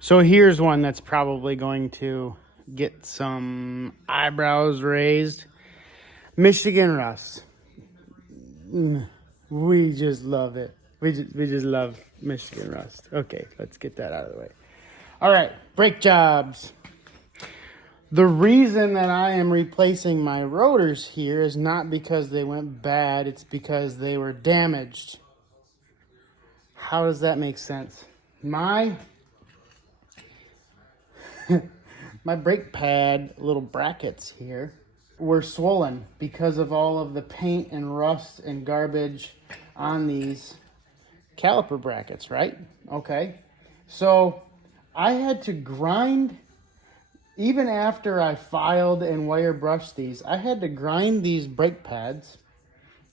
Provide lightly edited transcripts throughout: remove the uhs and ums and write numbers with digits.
So here's one that's probably going to get some eyebrows raised. Michigan Rust. We just love it. We just love Michigan Rust. Okay, let's get that out of the way. All right, brake jobs. The reason that I am replacing my rotors here is not because they went bad. It's because they were damaged. How does that make sense? My brake pad little brackets here were swollen because of all of the paint and rust and garbage on these caliper brackets, right? Okay. So I had to grind, even after I filed and wire brushed these, I had to grind these brake pads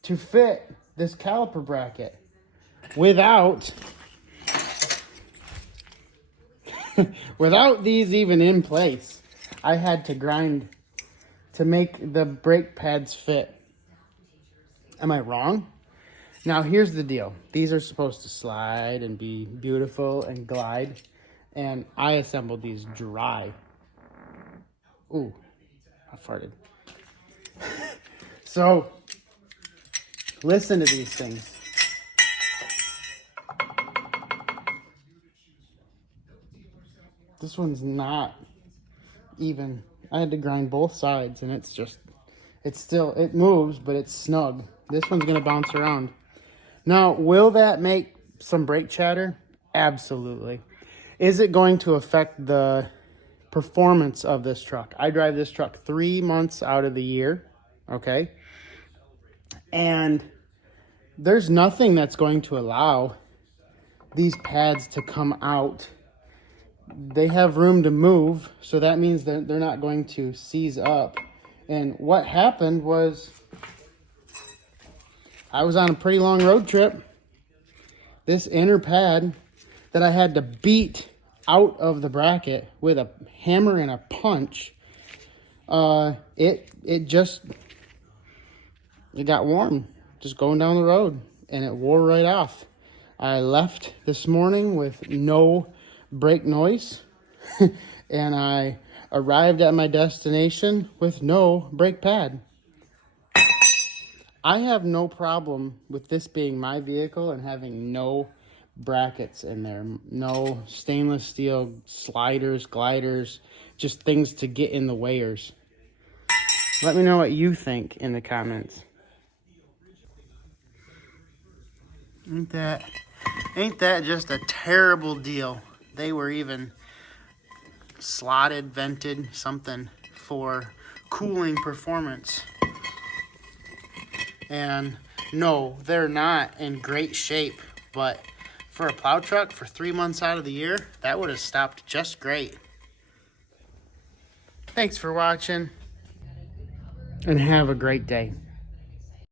to fit this caliper bracket without these even in place. I had to grind to make the brake pads fit. Am I wrong? Now here's the deal. These are supposed to slide and be beautiful and glide. And I assembled these dry. Ooh, I farted. So, listen to these things. This one's not even. I had to grind both sides, and it moves, but it's snug. This one's gonna bounce around. Now, will that make some brake chatter? Absolutely. Is it going to affect the performance of this truck? I drive this truck 3 months out of the year, okay? And there's nothing that's going to allow these pads to come out. They have room to move, so that means that they're not going to seize up. And what happened was I was on a pretty long road trip. This inner pad that I had to beat out of the bracket with a hammer and a punch, it got warm just going down the road, and it wore right off. I left this morning with no brake noise and I arrived at my destination with no brake pad. I have no problem with this being my vehicle and having no brackets in there, no stainless steel sliders, gliders, just things to get in the weighers. Let me know what you think in the comments. Ain't that just a terrible deal? They were even slotted, vented, something for cooling performance. And no, they're not in great shape, but for a plow truck for 3 months out of the year, that would have stopped just great. Thanks for watching, and have a great day.